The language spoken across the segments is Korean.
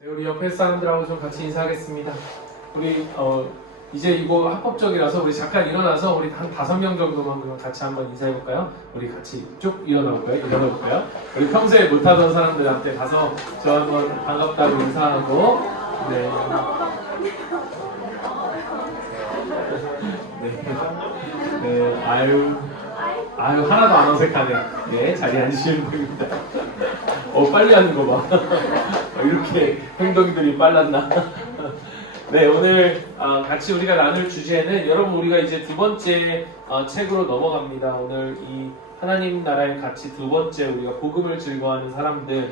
네, 우리 옆에 사람들하고 좀 같이 인사하겠습니다. 우리 이제 이거 합법적이라서 우리 잠깐 일어나서 우리 한 5명 정도만 그럼 같이 한번 인사해볼까요? 우리 같이 쭉 일어나볼까요? 우리 평소에 못하던 사람들한테 가서 저 한번 반갑다고 인사하고 네. 네, 아유 하나도 안 어색하네. 네, 자리에 앉으시면 됩니다. 빨리 하는 거 봐. 이렇게 행동들이 빨랐나? 네, 오늘 같이 우리가 나눌 주제는 여러분 우리가 이제 두 번째 책으로 넘어갑니다. 오늘 이 하나님 나라의 가치 두 번째 우리가 복음을 즐거워하는 사람들에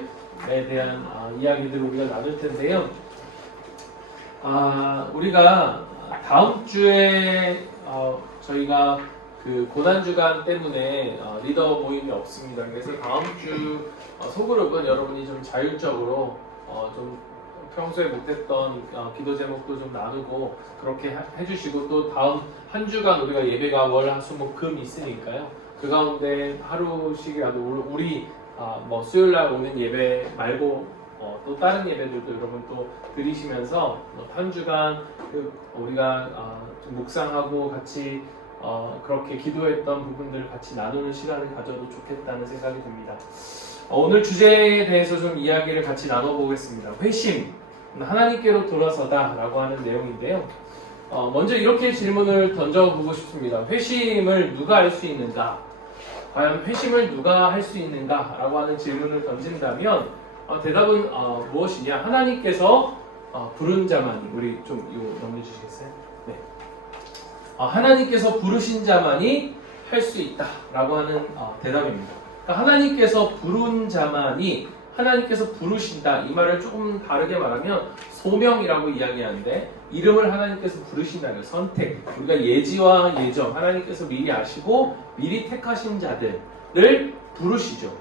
대한 이야기들을 우리가 나눌 텐데요. 우리가 다음 주에 저희가 그 고난주간 때문에 리더 모임이 없습니다. 그래서 다음 주 소그룹은 여러분이 좀 자율적으로 좀 평소에 못했던 기도 제목도 좀 나누고 그렇게 해주시고 또 다음 한 주간 우리가 예배가 월, 화, 수, 목, 금 있으니까요. 그 가운데 하루씩이라도 우리 뭐 수요일 날 오는 예배 말고 또 다른 예배들도 여러분 또 드리시면서 한 주간 우리가 좀 묵상하고 같이 그렇게 기도했던 부분들을 같이 나누는 시간을 가져도 좋겠다는 생각이 듭니다. 오늘 주제에 대해서 좀 이야기를 같이 나눠보겠습니다. 회심, 하나님께로 돌아서다 라고 하는 내용인데요. 먼저 이렇게 질문을 던져보고 싶습니다. 회심을 누가 할 수 있는가? 과연 회심을 누가 할 수 있는가? 라고 하는 질문을 던진다면 대답은 무엇이냐? 하나님께서 부른 자만이, 우리 좀 이거 넘겨주시겠어요? 네. 하나님께서 부르신 자만이 할 수 있다라고 하는 대답입니다. 그러니까 하나님께서 부른 자만이 하나님께서 부르신다 이 말을 조금 다르게 말하면 소명이라고 이야기하는데 이름을 하나님께서 부르신다는 선택 우리가 예지와 예정 하나님께서 미리 아시고 미리 택하신 자들을 부르시죠.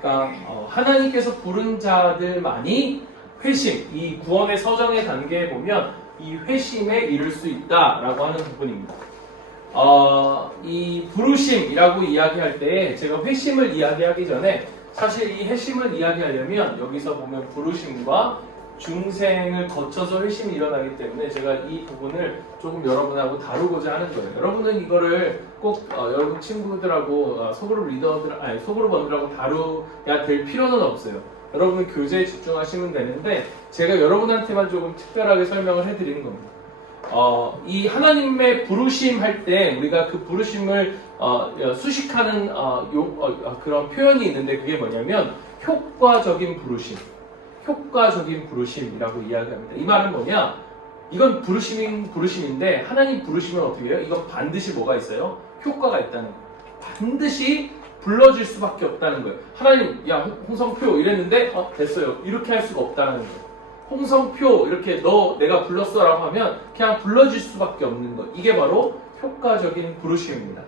그러니까 하나님께서 부른 자들만이 회심 이 구원의 서정의 단계에 보면 이 회심에 이를 수 있다라고 하는 부분입니다. 이 부르심이라고 이야기할 때 제가 회심을 이야기하기 전에 사실 이 회심을 이야기하려면 여기서 보면 부르심과 중생을 거쳐서 회심이 일어나기 때문에 제가 이 부분을 조금 여러분하고 다루고자 하는 거예요. 여러분은 이거를 꼭 여러분 친구들하고 소그룹 원들하고 다루어야 될 필요는 없어요. 여러분은 교제에 집중하시면 되는데 제가 여러분한테만 조금 특별하게 설명을 해드리는 겁니다. 이 하나님의 부르심 할 때 우리가 그 부르심을 수식하는 그런 표현이 있는데 그게 뭐냐면 효과적인 부르심이라고 이야기합니다. 이 말은 뭐냐? 이건 부르심인데 하나님 부르시면 어떻게 해요? 이건 반드시 뭐가 있어요? 효과가 있다는 거예요. 반드시 불러줄 수밖에 없다는 거예요. 하나님, 야 홍성표 이랬는데 됐어요. 이렇게 할 수가 없다는 거예요. 홍성표 이렇게 내가 불렀어라고 하면 그냥 불러줄 수밖에 없는 것. 이게 바로 효과적인 부르심입니다.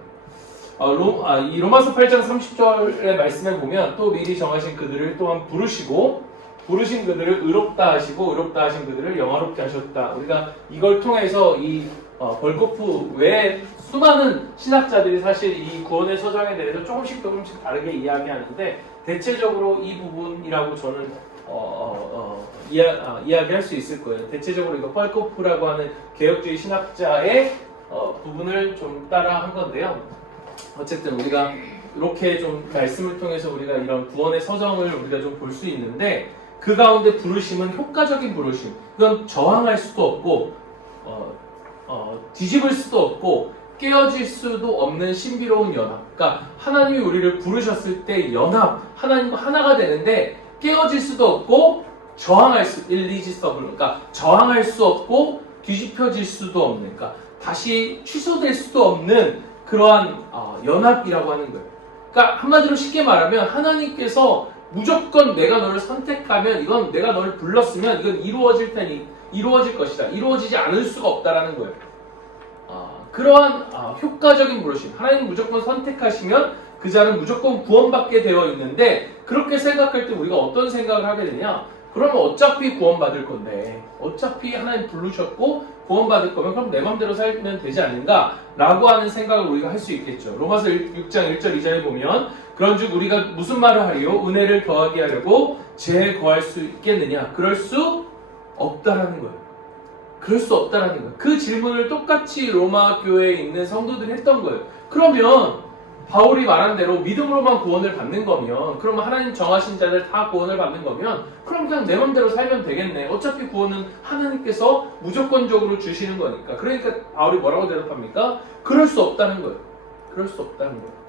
이 로마서 8장 30절의 말씀에 보면 또 미리 정하신 그들을 또한 부르신 그들을 의롭다 하시고 의롭다 하신 그들을 영화롭게 하셨다. 우리가 이걸 통해서 이 벌거프 외에 수많은 신학자들이 사실 이 구원의 서정에 대해서 조금씩 다르게 이야기하는데 대체적으로 이 부분이라고 저는 이야기할 수 있을 거예요. 대체적으로 이거 벌거프라고 하는 개혁주의 신학자의 부분을 좀 따라한 건데요. 어쨌든 우리가 이렇게 좀 말씀을 통해서 우리가 이런 구원의 서정을 우리가 좀 볼 수 있는데 그 가운데 부르심은 효과적인 부르심. 이건 저항할 수도 없고 뒤집을 수도 없고 깨어질 수도 없는 신비로운 연합. 그러니까 하나님이 우리를 부르셨을 때 하나님과 하나가 되는데 깨어질 수도 없고 그러니까 저항할 수 없고 뒤집혀질 수도 없는, 그러니까 다시 취소될 수도 없는 그러한 연합이라고 하는 거예요. 그러니까 한마디로 쉽게 말하면 하나님께서 무조건 내가 너를 선택하면 이건 내가 너를 불렀으면 이건 이루어질 것이다. 이루어지지 않을 수가 없다라는 거예요. 그러한 효과적인 부르심. 하나님 무조건 선택하시면 그 자는 무조건 구원받게 되어 있는데 그렇게 생각할 때 우리가 어떤 생각을 하게 되냐? 그러면 어차피 구원받을 건데 어차피 하나님 부르셨고 구원받을 거면 그럼 내 맘대로 살면 되지 않는가? 라고 하는 생각을 우리가 할 수 있겠죠. 로마서 6장 1절 2절에 보면 그런즉 우리가 무슨 말을 하리요? 은혜를 더하게 하려고 죄에 거할 수 있겠느냐? 그럴 수 없다라는 거예요. 그럴 수 없다라는 거예요. 그 질문을 똑같이 로마 교회에 있는 성도들이 했던 거예요. 그러면 바울이 말한 대로 믿음으로만 구원을 받는 거면, 그러면 하나님 정하신 자들 다 구원을 받는 거면, 그럼 그냥 내 맘대로 살면 되겠네. 어차피 구원은 하나님께서 무조건적으로 주시는 거니까. 그러니까 바울이 뭐라고 대답합니까? 그럴 수 없다는 거예요. 그럴 수 없다는 거예요.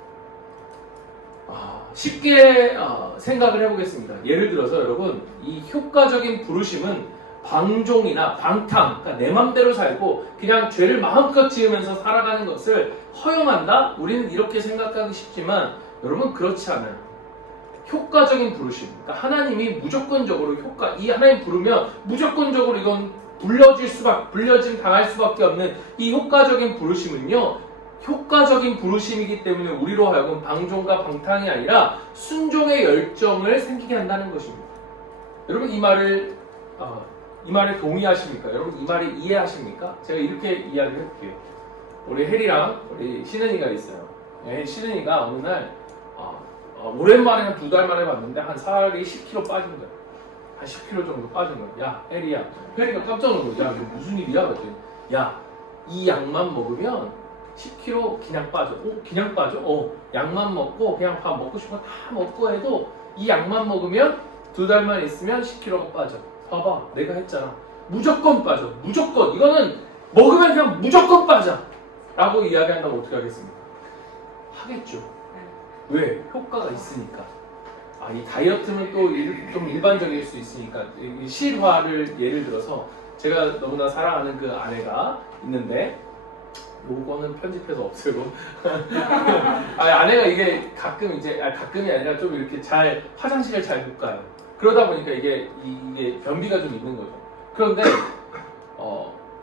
쉽게 생각을 해보겠습니다. 예를 들어서 여러분, 이 효과적인 부르심은 방종이나 방탕, 그러니까 내 맘대로 살고 그냥 죄를 마음껏 지으면서 살아가는 것을 허용한다? 우리는 이렇게 생각하기 쉽지만 여러분 그렇지 않아요. 효과적인 부르심, 그러니까 하나님이 무조건적으로 이 하나님 부르면 무조건적으로 이건 불려짐 당할 수밖에 없는 이 효과적인 부르심은요, 효과적인 부르심이기 때문에 우리로 하여금 방종과 방탕이 아니라 순종의 열정을 생기게 한다는 것입니다. 여러분 이 말에 동의하십니까? 여러분 이 말에 이해하십니까? 제가 이렇게 이야기를 해볼게요. 우리 혜리랑 우리 신은이가 있어요. 신은이가 어느 날 오랜만에 한 2달 만에 봤는데 한 살이 10kg 빠진 거야. 한 10kg 정도 빠진 거야. 야 혜리야. 혜리가 깜짝 놀고, 야 이거 무슨 일이야? 그랬더니 야 이 약만 먹으면 10kg 그냥 빠져. 그냥 빠져? 약만 먹고 그냥 밥 먹고 싶은 거 다 먹고 해도 이 약만 먹으면 2달만 있으면 10kg가 빠져. 봐봐, 내가 했잖아. 무조건 빠져. 무조건. 이거는 먹으면 그냥 무조건 빠져. 라고 이야기한다면 어떻게 하겠습니까? 하겠죠. 왜? 효과가 있으니까. 이 다이어트는 또 좀 일반적일 수 있으니까. 이 실화를 예를 들어서 제가 너무나 사랑하는 그 아내가 있는데, 요거는 편집해서 없애고. 아내가 이게 가끔이 아니라 좀 이렇게 화장실을 잘 못 가요. 그러다 보니까 이게 변비가 좀 있는 거죠. 그런데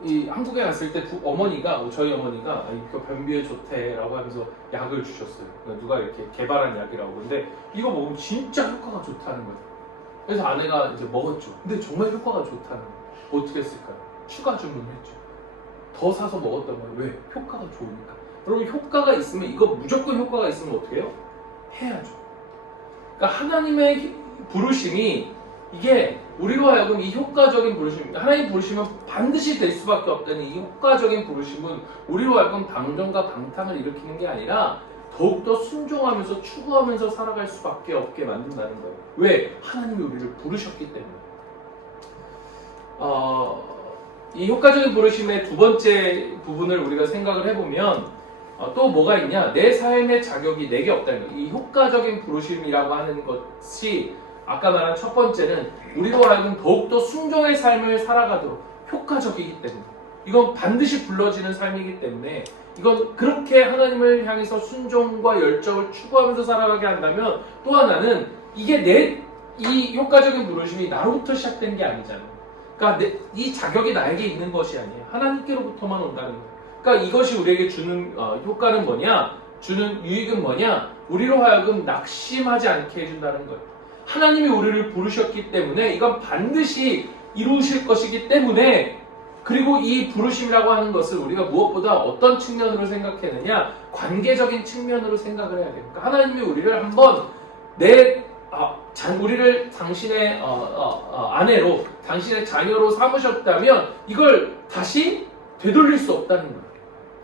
이 한국에 갔을 때 저희 어머니가 이거 변비에 좋대라고 하면서 약을 주셨어요. 그러니까 누가 이렇게 개발한 약이라고. 근데 이거 먹으면 진짜 효과가 좋다는 거예요. 그래서 아내가 이제 먹었죠. 근데 정말 효과가 좋다는 거예요. 어떻게 했을까요? 추가 주문했죠. 더 사서 먹었던 거예요. 왜? 효과가 좋으니까. 여러분 효과가 있으면, 이거 무조건 효과가 있으면 어떻게 해요? 해야죠. 그러니까 하나님의 부르심이, 이게 우리로 하여금 이 효과적인 부르심, 하나님 부르심은 반드시 될 수밖에 없다는 이 효과적인 부르심은 우리로 하여금 방종과 방탕을 일으키는 게 아니라 더욱더 순종하면서 추구하면서 살아갈 수밖에 없게 만든다는 거예요. 왜? 하나님이 우리를 부르셨기 때문에. 이 효과적인 부르심의 두 번째 부분을 우리가 생각을 해보면 또 뭐가 있냐? 내 삶의 자격이 내게 없다는 거예요. 이 효과적인 부르심이라고 하는 것이 아까 말한 첫 번째는 우리로 하여금 더욱더 순종의 삶을 살아가도록 효과적이기 때문에, 이건 반드시 불러지는 삶이기 때문에, 이건 그렇게 하나님을 향해서 순종과 열정을 추구하면서 살아가게 한다면, 또 하나는 이게 이 효과적인 부르심이 나로부터 시작된 게 아니잖아요. 그러니까 이 자격이 나에게 있는 것이 아니에요. 하나님께로부터만 온다는 거예요. 그러니까 이것이 우리에게 주는 효과는 뭐냐? 주는 유익은 뭐냐? 우리로 하여금 낙심하지 않게 해준다는 거예요. 하나님이 우리를 부르셨기 때문에 이건 반드시 이루실 것이기 때문에, 그리고 이 부르심이라고 하는 것을 우리가 무엇보다 어떤 측면으로 생각해야 되냐? 관계적인 측면으로 생각을 해야 돼요. 그러니까 하나님이 우리를 한번 우리를 당신의 아내로, 당신의 자녀로 삼으셨다면 이걸 다시 되돌릴 수 없다는 거예요.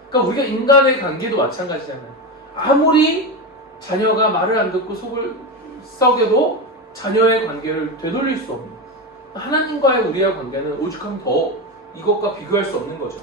그러니까 우리가 인간의 관계도 마찬가지잖아요. 아무리 자녀가 말을 안 듣고 속을 썩여도 자녀의 관계를 되돌릴 수 없는, 하나님과의 우리의 관계는 오죽하면 더 이것과 비교할 수 없는 거죠.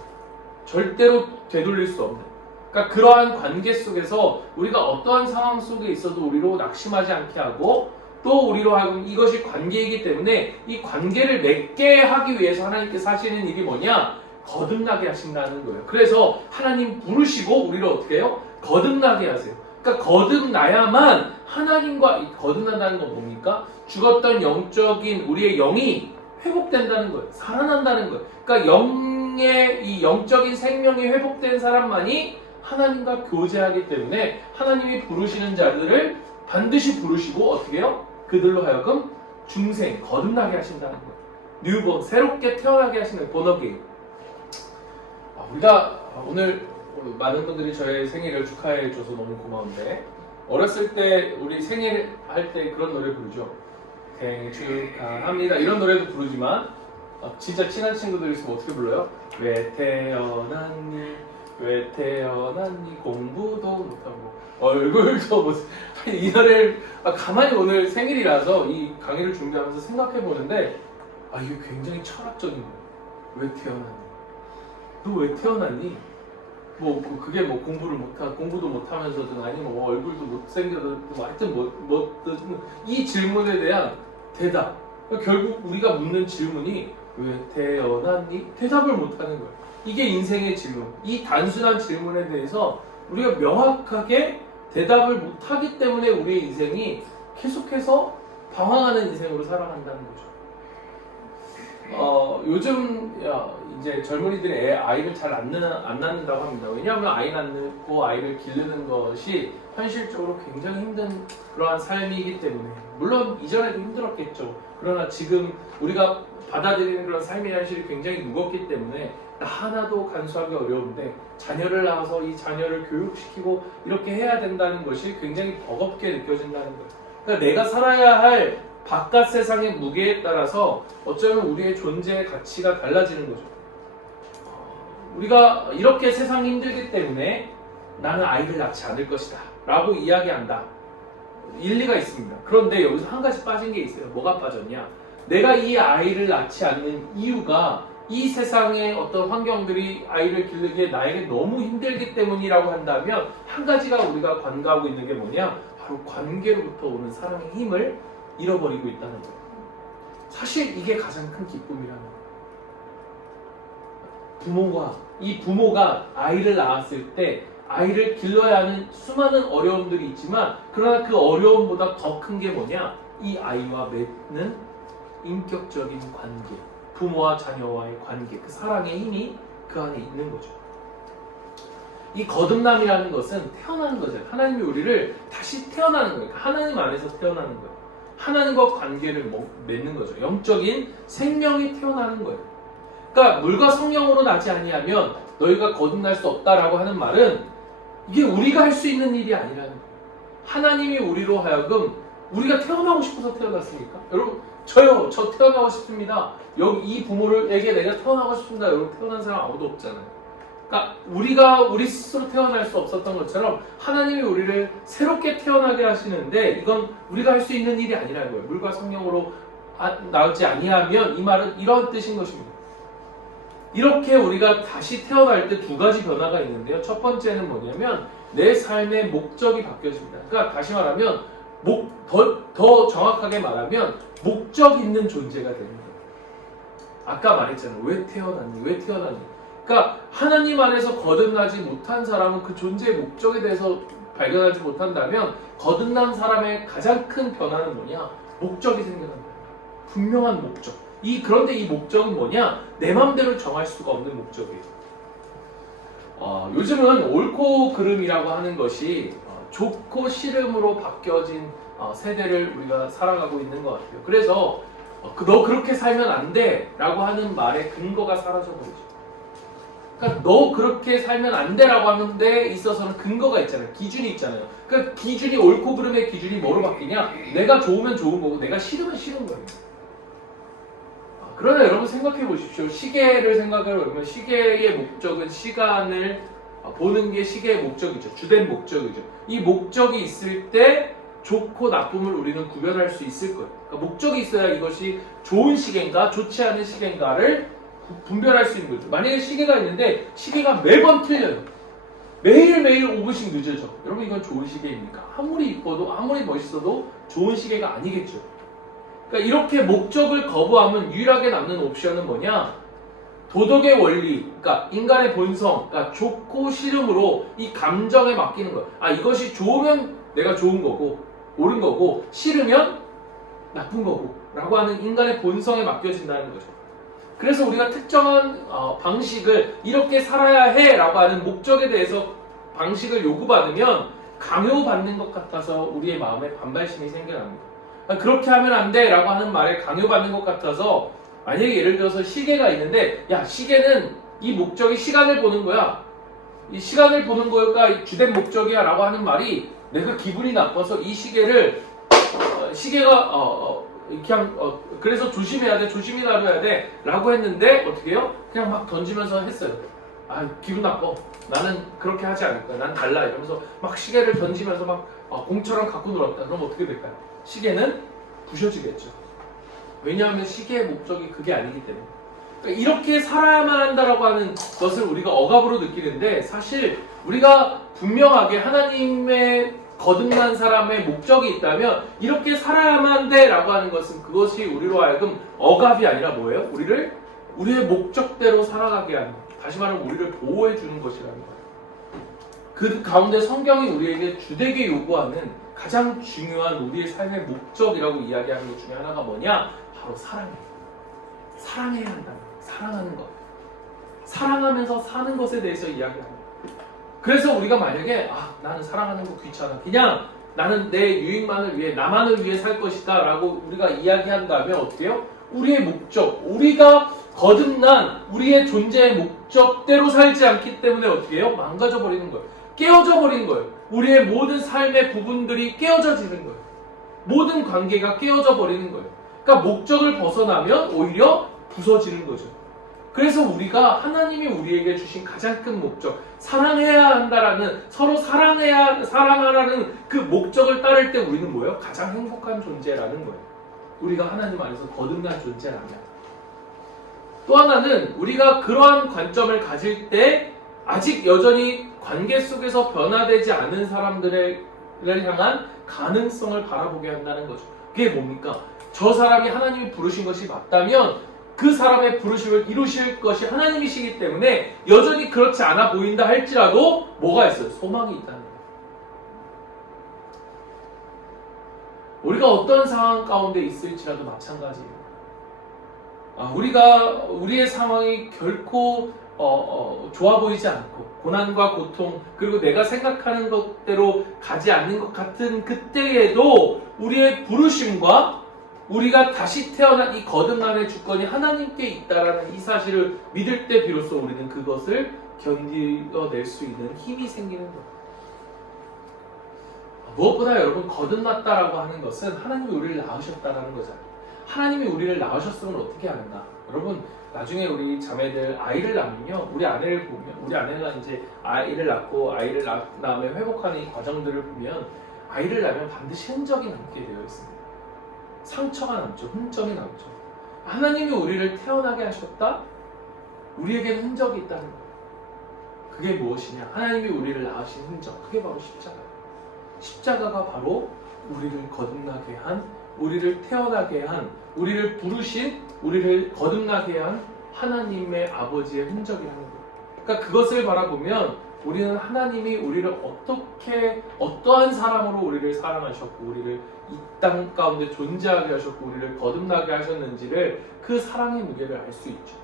절대로 되돌릴 수 없는. 그러니까 그러한 관계 속에서 우리가 어떠한 상황 속에 있어도 우리로 낙심하지 않게 하고, 또 우리로 하여금 이것이 관계이기 때문에 이 관계를 맺게 하기 위해서 하나님께서 하시는 일이 뭐냐? 거듭나게 하신다는 거예요. 그래서 하나님 부르시고 우리를 어떻게 해요? 거듭나게 하세요. 그러니까 거듭나야만 하나님과, 거듭난다는 건 뭡니까? 죽었던 영적인 우리의 영이 회복된다는 거예요. 살아난다는 거예요. 그러니까 이 영적인 생명이 회복된 사람만이 하나님과 교제하기 때문에 하나님이 부르시는 자들을 반드시 부르시고 어떻게 해요? 그들로 하여금 중생, 거듭나게 하신다는 거예요. 뉴본, 새롭게 태어나게 하시는 본어게인. 우리가 오늘 많은 분들이 저의 생일을 축하해 줘서 너무 고마운데, 어렸을 때 우리 생일 할 때 그런 노래 부르죠. 생일 축하합니다 이런 노래도 부르지만 진짜 친한 친구들 있으면 어떻게 불러요? 왜 태어났니 왜 태어났니 공부도 못하고 얼굴도 못 이 노래를 가만히 오늘 생일이라서 이 강의를 준비하면서 생각해 보는데 이게 굉장히 철학적인 거예요. 왜 태어났니? 너 왜 태어났니? 그게 공부도 못하면서든 아니면 얼굴도 못생겨도 하여튼 이 질문에 대한 대답. 결국 우리가 묻는 질문이 왜 태어났니? 대답을 못하는 거예요. 이게 인생의 질문. 이 단순한 질문에 대해서 우리가 명확하게 대답을 못하기 때문에 우리의 인생이 계속해서 방황하는 인생으로 살아간다는 거죠. 요즘 이제 젊은이들이 아이를 잘 안 낳는다고 합니다. 왜냐하면 아이 낳고 아이를 기르는 것이 현실적으로 굉장히 힘든 그러한 삶이기 때문에 물론 이전에도 힘들었겠죠. 그러나 지금 우리가 받아들이는 그런 삶의 현실이 굉장히 무겁기 때문에 하나도 간수하기 어려운데 자녀를 낳아서 이 자녀를 교육시키고 이렇게 해야 된다는 것이 굉장히 버겁게 느껴진다는 거예요. 그러니까 내가 살아야 할 바깥 세상의 무게에 따라서 어쩌면 우리의 존재의 가치가 달라지는 거죠. 우리가 이렇게 세상이 힘들기 때문에 나는 아이를 낳지 않을 것이다 라고 이야기한다. 일리가 있습니다. 그런데 여기서 한 가지 빠진 게 있어요. 뭐가 빠졌냐? 내가 이 아이를 낳지 않는 이유가 이 세상의 어떤 환경들이 아이를 기르기에 나에게 너무 힘들기 때문이라고 한다면 한 가지가 우리가 관가하고 있는 게 뭐냐? 바로 관계로부터 오는 사랑의 힘을 잃어버리고 있다는 거예요. 사실 이게 가장 큰 기쁨이라는 거예요. 부모가 아이를 낳았을 때 아이를 길러야 하는 수많은 어려움들이 있지만 그러나 그 어려움보다 더 큰 게 뭐냐? 이 아이와 맺는 인격적인 관계, 부모와 자녀와의 관계, 그 사랑의 힘이 그 안에 있는 거죠. 이 거듭남이라는 것은 태어나는 거잖아요. 하나님이 우리를 다시 태어나는 거예요. 하나님 안에서 태어나는 거예요. 하나님과 관계를 맺는 거죠. 영적인 생명이 태어나는 거예요. 그러니까 물과 성령으로 나지 아니하면 너희가 거듭날 수 없다라고 하는 말은 이게 우리가 할 수 있는 일이 아니라는 거예요. 하나님이 우리로 하여금 우리가 태어나고 싶어서 태어났으니까. 여러분 저 태어나고 싶습니다. 여기 이 부모에게 내가 태어나고 싶습니다. 여러분 태어난 사람 아무도 없잖아요. 그러니까 우리가 우리 스스로 태어날 수 없었던 것처럼 하나님이 우리를 새롭게 태어나게 하시는데 이건 우리가 할 수 있는 일이 아니라는 거예요. 물과 성령으로 나오지 아니하면 이 말은 이런 뜻인 것입니다. 이렇게 우리가 다시 태어날 때 두 가지 변화가 있는데요. 첫 번째는 뭐냐면 내 삶의 목적이 바뀌어집니다. 그러니까 다시 말하면 더 정확하게 말하면 목적 있는 존재가 되는 거예요. 아까 말했잖아요. 왜 태어났니? 그러니까 하나님 안에서 거듭나지 못한 사람은 그 존재의 목적에 대해서 발견하지 못한다면 거듭난 사람의 가장 큰 변화는 뭐냐? 목적이 생겨난다. 분명한 목적. 그런데 이 목적은 뭐냐? 내 맘대로 정할 수가 없는 목적이에요. 요즘은 옳고 그름이라고 하는 것이 좋고 싫음으로 바뀌어진 세대를 우리가 살아가고 있는 것 같아요. 그래서 너 그렇게 살면 안 돼 라고 하는 말의 근거가 사라져버리죠. 그러니까 너 그렇게 살면 안 돼라고 하는 데 있어서는 근거가 있잖아요. 기준이 있잖아요. 그러니까 기준이 옳고 그름의 기준이 뭐로 바뀌냐? 내가 좋으면 좋은 거고 내가 싫으면 싫은 거예요. 그러나 여러분 생각해 보십시오. 시계를 생각해 보면 시계의 목적은 시간을 보는 게 시계의 목적이죠. 주된 목적이죠. 이 목적이 있을 때 좋고 나쁨을 우리는 구별할 수 있을 거예요. 그러니까 목적이 있어야 이것이 좋은 시계인가 좋지 않은 시계인가를 분별할 수 있는 거죠. 만약에 시계가 있는데 시계가 매번 틀려요. 매일매일 5분씩 늦어져. 여러분 이건 좋은 시계입니까? 아무리 이뻐도 아무리 멋있어도 좋은 시계가 아니겠죠. 그러니까 이렇게 목적을 거부하면 유일하게 남는 옵션은 뭐냐? 도덕의 원리, 그러니까 인간의 본성, 그러니까 좋고 싫음으로 이 감정에 맡기는 거예요. 이것이 좋으면 내가 좋은 거고 옳은 거고 싫으면 나쁜 거고 라고 하는 인간의 본성에 맡겨진다는 거죠. 그래서 우리가 특정한 방식을 이렇게 살아야 해 라고 하는 목적에 대해서 방식을 요구받으면 강요받는 것 같아서 우리의 마음에 반발심이 생겨납니다. 그렇게 하면 안 돼 라고 하는 말에 강요받는 것 같아서 만약에 예를 들어서 시계가 있는데 야 시계는 이 목적이 시간을 보는 거야. 이 시간을 보는 거가 주된 목적이야 라고 하는 말이 내가 기분이 나빠서 이 시계를 시계가 그냥 그래서 조심해야 돼, 조심히 다뤄야 돼 라고 했는데 어떻게 해요? 그냥 막 던지면서 했어요. 아, 기분 나빠. 나는 그렇게 하지 않을 거야. 난 달라. 이러면서 막 시계를 던지면서 막 공처럼 갖고 놀았다. 그럼 어떻게 될까요? 시계는 부셔지겠죠. 왜냐하면 시계의 목적이 그게 아니기 때문에. 그러니까 이렇게 살아야만 한다라고 하는 것을 우리가 억압으로 느끼는데, 사실 우리가 분명하게 하나님의 거듭난 사람의 목적이 있다면 이렇게 살아야만 돼라고 하는 것은, 그것이 우리로 하여금 억압이 아니라 뭐예요? 우리의 목적대로 살아가게 하는, 다시 말하면 우리를 보호해 주는 것이라는 거예요. 그 가운데 성경이 우리에게 주되게 요구하는 가장 중요한 우리의 삶의 목적이라고 이야기하는 것 중에 하나가 뭐냐? 바로 사랑이에요. 사랑해야 한다. 사랑하는 것. 사랑하면서 사는 것에 대해서 이야기하는 거예요. 그래서 우리가 만약에 나는 사랑하는 거 귀찮아. 그냥 나는 내 유익만을 위해, 나만을 위해 살 것이다 라고 우리가 이야기한다면 어떻게 해요? 우리의 목적, 우리가 거듭난 우리의 존재의 목적대로 살지 않기 때문에 어떻게 해요? 망가져 버리는 거예요. 깨어져 버리는 거예요. 우리의 모든 삶의 부분들이 깨어져지는 거예요. 모든 관계가 깨어져 버리는 거예요. 그러니까 목적을 벗어나면 오히려 부서지는 거죠. 그래서 우리가 하나님이 우리에게 주신 가장 큰 목적, 사랑해야 한다라는, 서로 사랑하라는 그 목적을 따를 때 우리는 뭐예요? 가장 행복한 존재라는 거예요. 우리가 하나님 안에서 거듭난 존재라면. 또 하나는 우리가 그러한 관점을 가질 때 아직 여전히 관계 속에서 변화되지 않은 사람들을 향한 가능성을 바라보게 한다는 거죠. 그게 뭡니까? 저 사람이 하나님이 부르신 것이 맞다면 그 사람의 부르심을 이루실 것이 하나님이시기 때문에 여전히 그렇지 않아 보인다 할지라도 뭐가 있어요? 소망이 있다는 거예요. 우리가 어떤 상황 가운데 있을지라도 마찬가지예요. 우리의 상황이 결코 좋아 보이지 않고 고난과 고통, 그리고 내가 생각하는 것대로 가지 않는 것 같은 그때에도 우리의 부르심과 우리가 다시 태어난 이 거듭남의 주권이 하나님께 있다라는 이 사실을 믿을 때 비로소 우리는 그것을 견뎌낼 수 있는 힘이 생기는 거예요. 무엇보다 여러분, 거듭났다라고 하는 것은 하나님이 우리를 낳으셨다라는 거잖아요. 하나님이 우리를 낳으셨으면 어떻게 하는가? 여러분, 나중에 우리 자매들 아이를 낳으면요, 우리 아내를 보면, 우리 아내가 이제 아이를 낳고 아이를 낳으면 회복하는 이 과정들을 보면, 아이를 낳으면 반드시 흔적이 남게 되어 있습니다. 상처가 남죠. 흔적이 남죠. 하나님이 우리를 태어나게 하셨다? 우리에게는 흔적이 있다는 거예요. 그게 무엇이냐? 하나님이 우리를 낳으신 흔적. 그게 바로 십자가예요. 십자가가 바로 우리를 거듭나게 한, 우리를 태어나게 한, 우리를 부르신, 우리를 거듭나게 한 하나님의 아버지의 흔적이라는 거예요. 그러니까 그것을 바라보면 우리는 하나님이 우리를 어떠한 사람으로 우리를 사랑하셨고, 우리를 이 땅 가운데 존재하게 하셨고, 우리를 거듭나게 하셨는지를, 그 사랑의 무게를 알 수 있죠.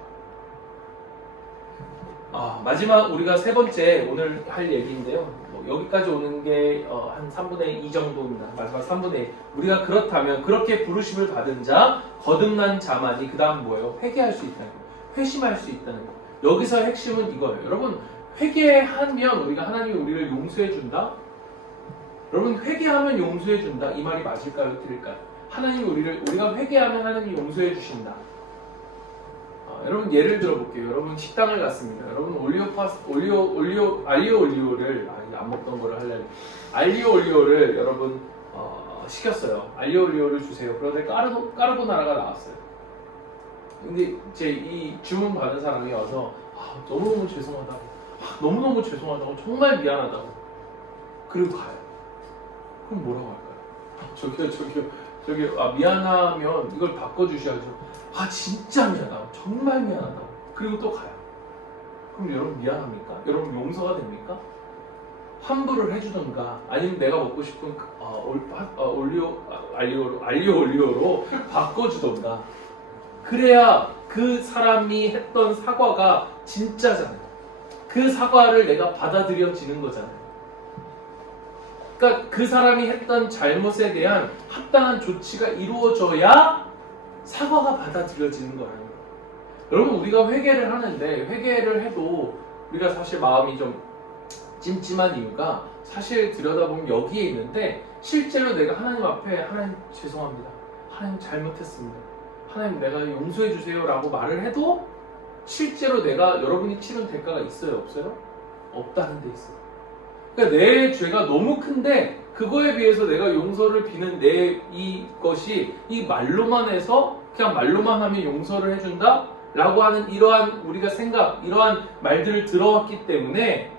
마지막 우리가 세 번째 오늘 할 얘기인데요. 여기까지 오는 게 한 3분의 2 정도입니다. 마지막 3분의 1. 우리가 그렇다면 그렇게 부르심을 받은 자, 거듭난 자만이 그 다음 뭐예요? 회개할 수 있다는 거예요. 회심할 수 있다는 거예요. 여기서 핵심은 이거예요. 여러분, 회개하면 우리가 하나님이 우리를 용서해 준다? 여러분, 회개하면 용서해 준다? 이 말이 맞을까요? 틀릴까요? 하나님이 우리가 회개하면 하나님이 용서해 주신다. 여러분, 예를 들어볼게요. 여러분, 식당을 갔습니다. 여러분, 알리오 올리오를 안 먹던 거를 하려고 알리오 올리오를 여러분 시켰어요. 알리오 올리오를 주세요. 그런데 까르보나라가 나왔어요. 근데 이제 이 주문 받은 사람이 와서 너무너무 죄송하다고, 너무너무 죄송하다고, 정말 미안하다고, 그리고 가요. 그럼 뭐라고 할까요? 저기요, 미안하면 이걸 바꿔주셔야죠. 진짜 미안하다고, 정말 미안하다고, 그리고 또 가요. 그럼 여러분 미안합니까? 여러분 용서가 됩니까? 환불을 해주던가, 아니면 내가 먹고 싶은 알리오 올리오로 바꿔주던가, 그래야 그 사람이 했던 사과가 진짜잖아요. 그 사과를 내가 받아들여지는 거잖아요. 그러니까 그 사람이 했던 잘못에 대한 합당한 조치가 이루어져야 사과가 받아들여지는 거라는 거예요. 여러분, 우리가 회개를 하는데, 회개를 해도 우리가 사실 마음이 좀 찜찜한 이유가 사실 들여다보면 여기에 있는데, 실제로 내가 하나님 앞에 하나님 죄송합니다, 하나님 잘못했습니다, 하나님 내가 용서해 주세요 라고 말을 해도 실제로 내가 여러분이 치른 대가가 있어요 없어요? 없다는 데 있어요. 그러니까 내 죄가 너무 큰데 그거에 비해서 내가 용서를 비는 내 이것이 이 말로만 해서 그냥 말로만 하면 용서를 해준다 라고 하는 이러한 우리가 생각, 이러한 말들을 들어왔기 때문에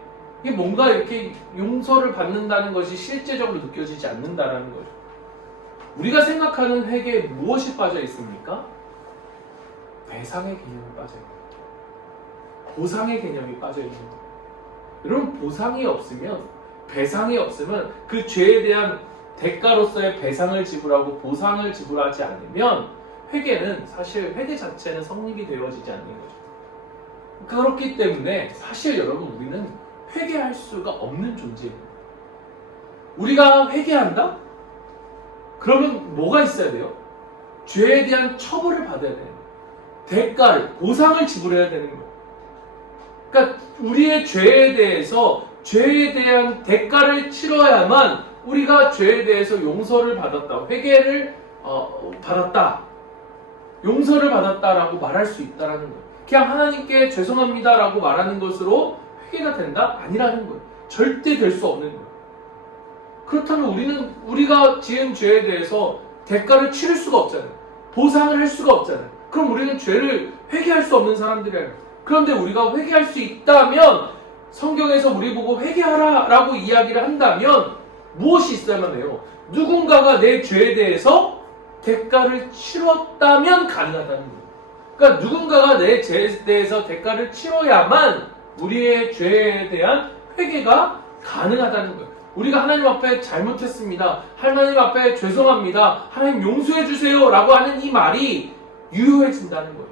이게 뭔가 이렇게 용서를 받는다는 것이 실제적으로 느껴지지 않는다라는 거죠. 우리가 생각하는 회개에 무엇이 빠져 있습니까? 배상의 개념이 빠져 있는 거예요. 보상의 개념이 빠져 있는 거예요. 여러분, 보상이 없으면, 배상이 없으면 그 죄에 대한 대가로서의 배상을 지불하고 보상을 지불하지 않으면 회개는 사실 회개 자체는 성립이 되어지지 않는 거죠. 그렇기 때문에 사실 여러분, 우리는 회개할 수가 없는 존재입니다. 우리가 회개한다? 그러면 뭐가 있어야 돼요? 죄에 대한 처벌을 받아야 돼요. 대가를, 보상을 지불해야 되는 거예요. 그러니까 우리의 죄에 대해서 죄에 대한 대가를 치러야만 우리가 죄에 대해서 용서를 받았다, 회개를 받았다, 용서를 받았다라고 말할 수 있다라는 거예요. 그냥 하나님께 죄송합니다라고 말하는 것으로 회개가 된다? 아니라는 거예요. 절대 될 수 없는 거예요. 그렇다면 우리가 지은 죄에 대해서 대가를 치를 수가 없잖아요. 보상을 할 수가 없잖아요. 그럼 우리는 죄를 회개할 수 없는 사람들이에요. 그런데 우리가 회개할 수 있다면, 성경에서 우리 보고 회개하라 라고 이야기를 한다면 무엇이 있어야만 해요? 누군가가 내 죄에 대해서 대가를 치렀다면 가능하다는 거예요. 그러니까 누군가가 내 죄에 대해서 대가를 치러야만 우리의 죄에 대한 회개가 가능하다는 거예요. 우리가 하나님 앞에 잘못했습니다, 하나님 앞에 죄송합니다, 하나님 용서해 주세요 라고 하는 이 말이 유효해진다는 거예요.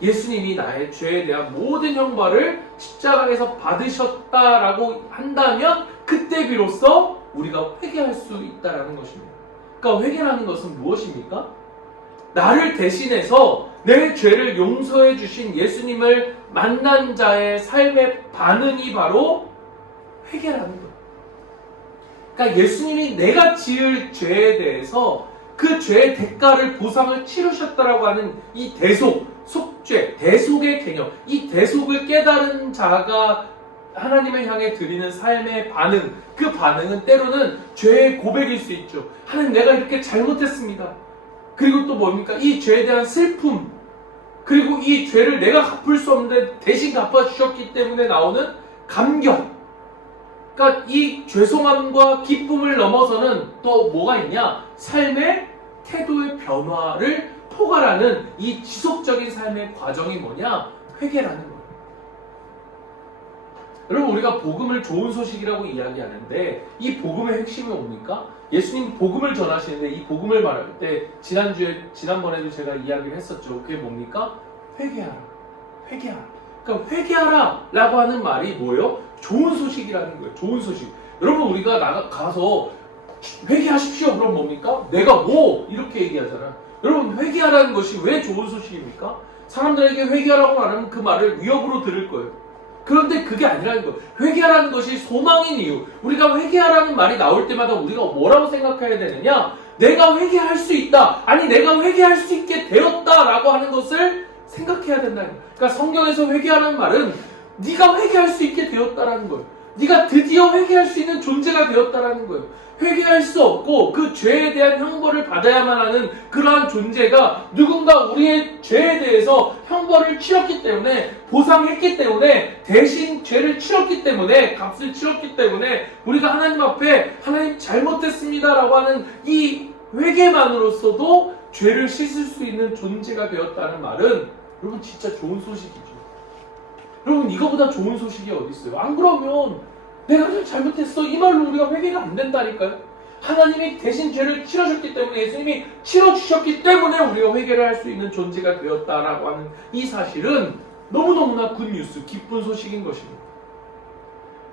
예수님이 나의 죄에 대한 모든 형벌을 십자가에서 받으셨다라고 한다면 그때 비로소 우리가 회개할 수 있다는 것입니다. 그러니까 회개라는 것은 무엇입니까? 나를 대신해서 내 죄를 용서해 주신 예수님을 만난 자의 삶의 반응이 바로 회개라는 거예요. 그러니까 예수님이 내가 지을 죄에 대해서 그 죄의 대가를, 보상을 치르셨다라고 하는 이 대속, 속죄, 대속의 개념, 이 대속을 깨달은 자가 하나님을 향해 드리는 삶의 반응, 그 반응은 때로는 죄의 고백일 수 있죠. 하나님, 내가 이렇게 잘못했습니다. 그리고 또 뭡니까? 이 죄에 대한 슬픔, 그리고 이 죄를 내가 갚을 수 없는데 대신 갚아주셨기 때문에 나오는 감격. 그러니까 이 죄송함과 기쁨을 넘어서는 또 뭐가 있냐? 삶의 태도의 변화를 포괄하는 이 지속적인 삶의 과정이 뭐냐? 회개라는 거예요. 여러분, 우리가 복음을 좋은 소식이라고 이야기하는데 이 복음의 핵심이 뭡니까? 예수님 복음을 전하시는데 이 복음을 말할 때 지난번에도 제가 이야기를 했었죠. 그게 뭡니까? 회개하라. 회개하라. 그러니까 회개하라 라고 하는 말이 뭐예요? 좋은 소식이라는 거예요. 좋은 소식. 여러분, 우리가 가서 회개하십시오 그럼 뭡니까? 내가 뭐? 이렇게 얘기하잖아. 여러분, 회개하라는 것이 왜 좋은 소식입니까? 사람들에게 회개하라고 말하면 그 말을 위협으로 들을 거예요. 그런데 그게 아니라는 거예요. 회개하라는 것이 소망인 이유. 우리가 회개하라는 말이 나올 때마다 우리가 뭐라고 생각해야 되느냐? 내가 회개할 수 있다. 아니, 내가 회개할 수 있게 되었다라고 하는 것을 생각해야 된다는 거예요. 그러니까 성경에서 회개하라는 말은 네가 회개할 수 있게 되었다라는 거예요. 네가 드디어 회개할 수 있는 존재가 되었다라는 거예요. 회개할 수 없고 그 죄에 대한 형벌을 받아야만 하는 그러한 존재가 누군가 우리의 죄에 대해서 형벌을 치렀기 때문에, 보상했기 때문에, 대신 죄를 치렀기 때문에, 값을 치렀기 때문에 우리가 하나님 앞에 하나님 잘못했습니다 라고 하는 이 회개만으로서도 죄를 씻을 수 있는 존재가 되었다는 말은 여러분 진짜 좋은 소식이죠. 여러분, 이거보다 좋은 소식이 어디 있어요? 안 그러면 내가 잘못했어 이 말로 우리가 회개가 안 된다니까요. 하나님이 대신 죄를 치러주셨기 때문에, 예수님이 치러주셨기 때문에 우리가 회개를 할 수 있는 존재가 되었다라고 하는 이 사실은 너무너무나 굿뉴스, 기쁜 소식인 것입니다.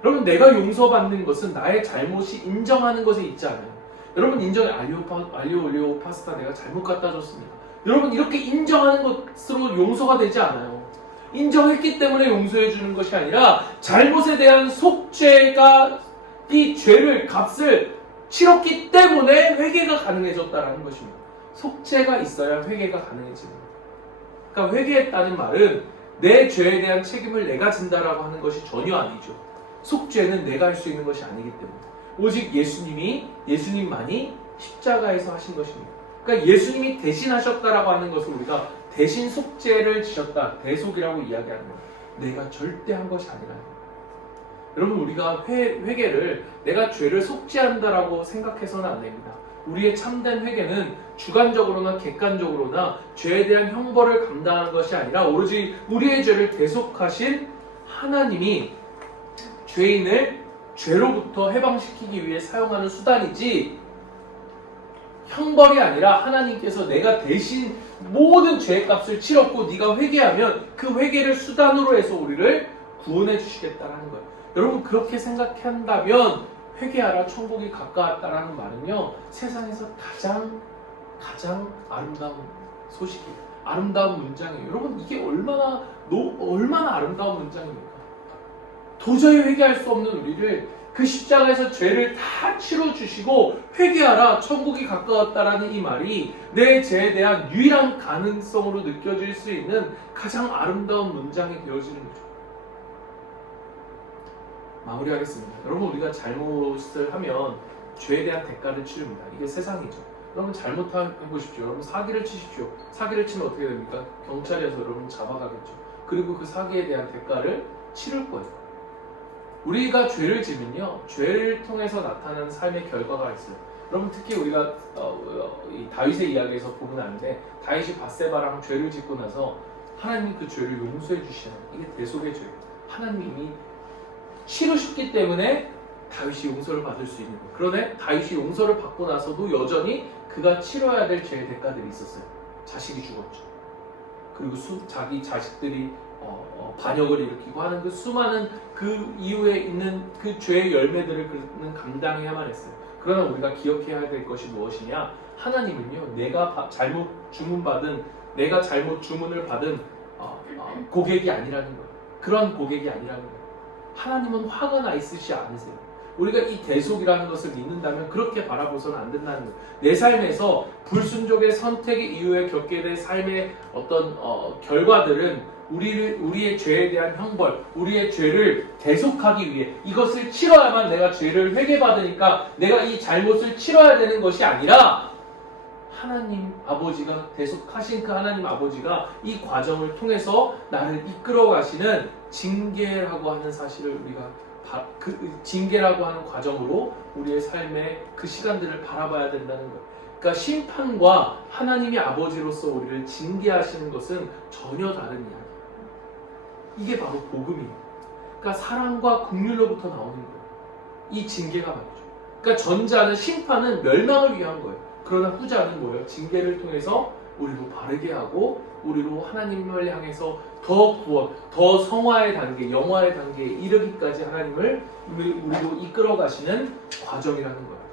여러분, 내가 용서받는 것은 나의 잘못이 인정하는 것에 있지 않아요. 여러분, 인정해. 알리오 올리오 파스타 내가 잘못 갖다 줬습니다. 여러분, 이렇게 인정하는 것으로 용서가 되지 않아요. 인정했기 때문에 용서해 주는 것이 아니라 잘못에 대한 속죄가 이 죄를 값을 치렀기 때문에 회개가 가능해졌다라는 것입니다. 속죄가 있어야 회개가 가능해집니다. 그러니까 회개했다는 말은 내 죄에 대한 책임을 내가 진다라고 하는 것이 전혀 아니죠. 속죄는 내가 할 수 있는 것이 아니기 때문에 오직 예수님만이 십자가에서 하신 것입니다. 그러니까 예수님이 대신하셨다라고 하는 것을 우리가 대신 속죄를 지셨다, 대속이라고 이야기하는 거예요. 내가 절대 한 것이 아니라. 여러분, 우리가 회개를 내가 죄를 속죄한다라고 생각해서는 안 됩니다. 우리의 참된 회개는 주관적으로나 객관적으로나 죄에 대한 형벌을 감당하는 것이 아니라 오로지 우리의 죄를 대속하신 하나님이 죄인을 죄로부터 해방시키기 위해 사용하는 수단이지, 형벌이 아니라 하나님께서 내가 대신 모든 죄의 값을 치렀고 네가 회개하면 그 회개를 수단으로 해서 우리를 구원해 주시겠다라는 거예요. 여러분, 그렇게 생각한다면 회개하라 천국이 가까웠다라는 말은요, 세상에서 가장 아름다운 소식이에요. 아름다운 문장이에요. 여러분, 이게 얼마나 아름다운 문장입니까? 도저히 회개할 수 없는 우리를 그 십자가에서 죄를 다 치러주시고 회개하라 천국이 가까웠다라는 이 말이 내 죄에 대한 유일한 가능성으로 느껴질 수 있는 가장 아름다운 문장이 되어지는 거죠. 마무리하겠습니다. 여러분, 우리가 잘못을 하면 죄에 대한 대가를 치릅니다. 이게 세상이죠. 여러분, 잘못해보십시오. 여러분, 사기를 치십시오. 사기를 치면 어떻게 됩니까? 경찰에서 여러분 잡아가겠죠. 그리고 그 사기에 대한 대가를 치를 거예요. 우리가 죄를 지면요, 죄를 통해서 나타나는 삶의 결과가 있어요. 여러분, 특히 우리가 이 다윗의 이야기에서 보면 아는데, 다윗이 밧세바랑 죄를 짓고 나서 하나님이 그 죄를 용서해 주시는, 이게 대속의 죄예요. 하나님이 치르셨기 때문에 다윗이 용서를 받을 수 있는 거예요. 그런데 다윗이 용서를 받고 나서도 여전히 그가 치러야 될 죄의 대가들이 있었어요. 자식이 죽었죠. 그리고 자기 자식들이 반역을 일으키고 하는 그 수많은 그 이후에 있는 그 죄의 열매들을 그는 감당해야만 했어요. 그러나 우리가 기억해야 될 것이 무엇이냐? 하나님은요, 내가 잘못 주문을 받은 고객이 아니라는 거예요. 그런 고객이 아니라는 거예요. 하나님은 화가 나 있으시 않으세요. 우리가 이 대속이라는 것을 믿는다면 그렇게 바라보서는 안 된다는 거예요. 내 삶에서 불순종의 선택의 이후에 겪게 될 삶의 어떤 결과들은 우리의 죄에 대한 형벌, 우리의 죄를 대속하기 위해 이것을 치러야만 내가 죄를 회개받으니까 내가 이 잘못을 치러야 되는 것이 아니라 하나님 아버지가 대속하신 그 하나님 아버지가 이 과정을 통해서 나를 이끌어 가시는 징계라고 하는 사실을 우리가 그 징계라고 하는 과정으로 우리의 삶의 그 시간들을 바라봐야 된다는 거예요. 그러니까 심판과 하나님이 아버지로서 우리를 징계하시는 것은 전혀 다른 이야기예요. 이게 바로 복음이에요. 그러니까 사랑과 긍휼로부터 나오는 거예요. 이 징계가 말이죠. 그러니까 전자는 심판은 멸망을 위한 거예요. 그러나 후자는 뭐예요? 징계를 통해서 우리로 바르게 하고 우리로 하나님을 향해서 더 구원, 더 성화의 단계, 영화의 단계에 이르기까지 하나님을 우리로 이끌어 가시는 과정이라는 거예요.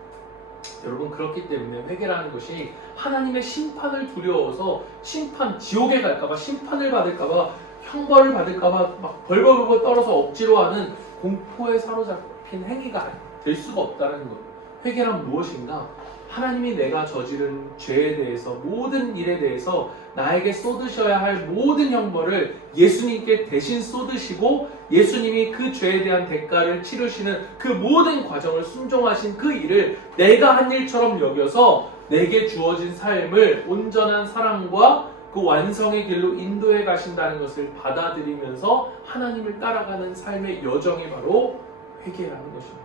여러분, 그렇기 때문에 회개라는 것이 하나님의 심판을 두려워서 지옥에 갈까봐, 심판을 받을까봐, 형벌을 받을까봐 막 벌벌벌 떨어서 억지로 하는 공포에 사로잡힌 행위가 될 수가 없다는 거예요. 회개란 무엇인가? 하나님이 내가 저지른 죄에 대해서, 모든 일에 대해서 나에게 쏟으셔야 할 모든 형벌을 예수님께 대신 쏟으시고 예수님이 그 죄에 대한 대가를 치르시는 그 모든 과정을 순종하신 그 일을 내가 한 일처럼 여겨서 내게 주어진 삶을 온전한 사랑과 그 완성의 길로 인도해 가신다는 것을 받아들이면서 하나님을 따라가는 삶의 여정이 바로 회개라는 것입니다.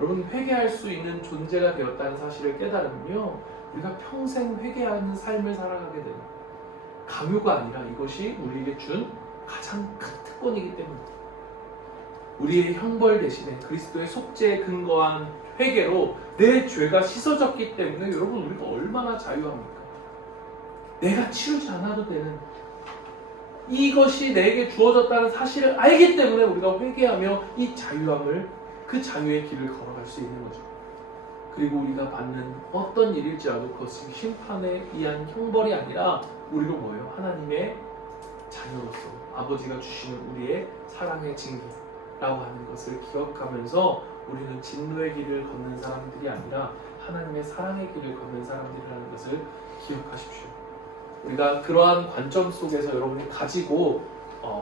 여러분, 회개할 수 있는 존재가 되었다는 사실을 깨달으면요, 우리가 평생 회개하는 삶을 살아가게 됩니다. 강요가 아니라 이것이 우리에게 준 가장 큰 특권이기 때문입니다. 우리의 형벌 대신에 그리스도의 속죄에 근거한 회개로 내 죄가 씻어졌기 때문에 여러분, 우리가 얼마나 자유합니까? 내가 치르지 않아도 되는 이것이 내게 주어졌다는 사실을 알기 때문에 우리가 회개하며 이 자유함을, 그 자유의 길을 걸어갈 수 있는 거죠. 그리고 우리가 받는 어떤 일일지라도 그것이 심판에 의한 형벌이 아니라 우리로 뭐예요? 하나님의 자녀로서 아버지가 주시는 우리의 사랑의 징계라고 하는 것을 기억하면서 우리는 진노의 길을 걷는 사람들이 아니라 하나님의 사랑의 길을 걷는 사람들이라는 것을 기억하십시오. 우리가 그러한 관점 속에서 여러분이 가지고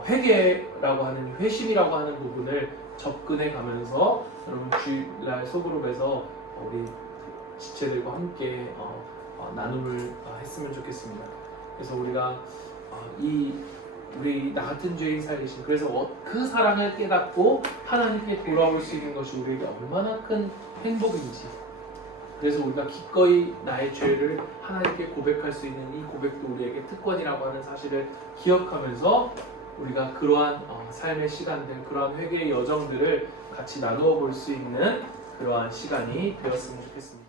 회개라고 하는 회심이라고 하는 부분을 접근해 가면서 여러분 주일날 소그룹에서 우리 지체들과 함께 나눔을 했으면 좋겠습니다. 그래서 우리가 우리 나 같은 죄인 살리신, 그래서 그 사랑을 깨닫고 하나님께 돌아올 수 있는 것이 우리에게 얼마나 큰 행복인지, 그래서 우리가 기꺼이 나의 죄를 하나님께 고백할 수 있는 이 고백도 우리에게 특권이라고 하는 사실을 기억하면서 우리가 그러한 삶의 시간들, 그러한 회개의 여정들을 같이 나누어 볼 수 있는 그러한 시간이 되었으면 좋겠습니다.